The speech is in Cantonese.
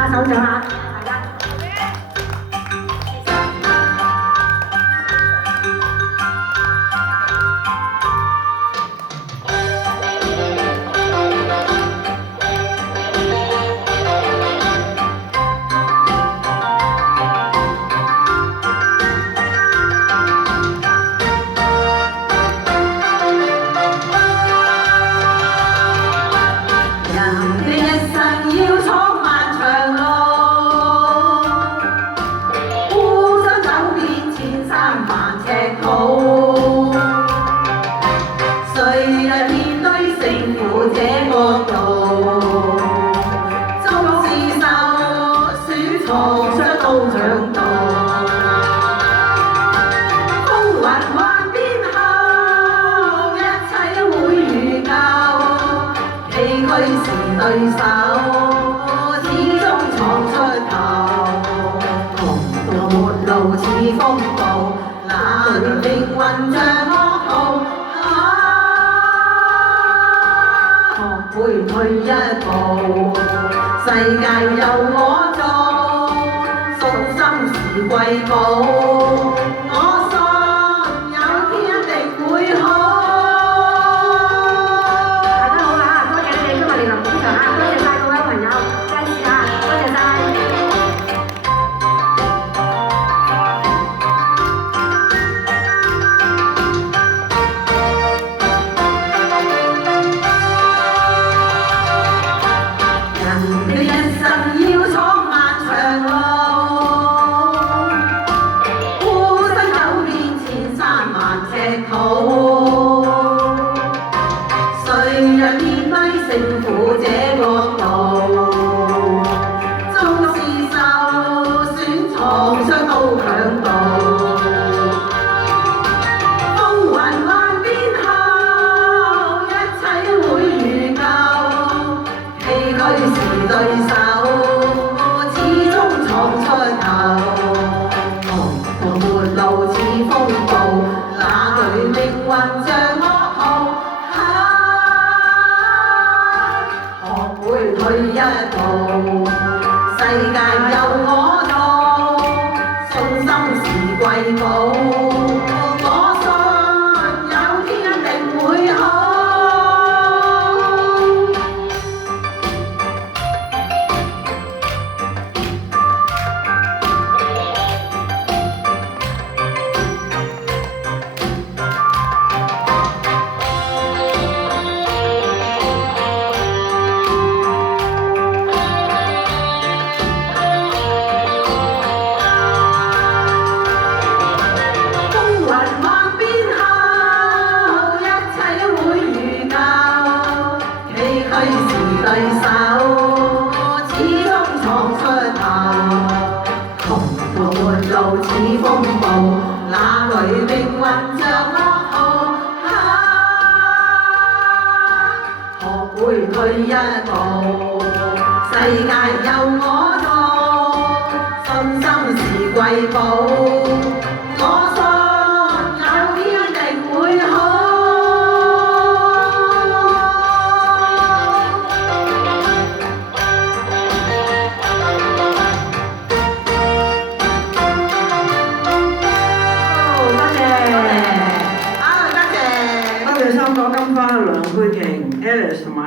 下手掌啊！大家。對手始終闖出頭，窮途末路似風暴，那段命運像噩耗，學會退一步，世界由我做，信心是貴寶。勝負這國度，縱是受損創傷都強渡，風雲幻變後，一切會如舊，崎嶇是對手，始終闖出頭，窮途末路似風暴，那對命運像噩耗。退一步，世界由我做，信心是貴寶。我信有天一定會好。對手始終闖出頭，窮途末路似風暴，那裏命運像噩耗。學會退一步，世界由我做，信心是貴寶。香港金花梁佩瓊 Alice 同埋。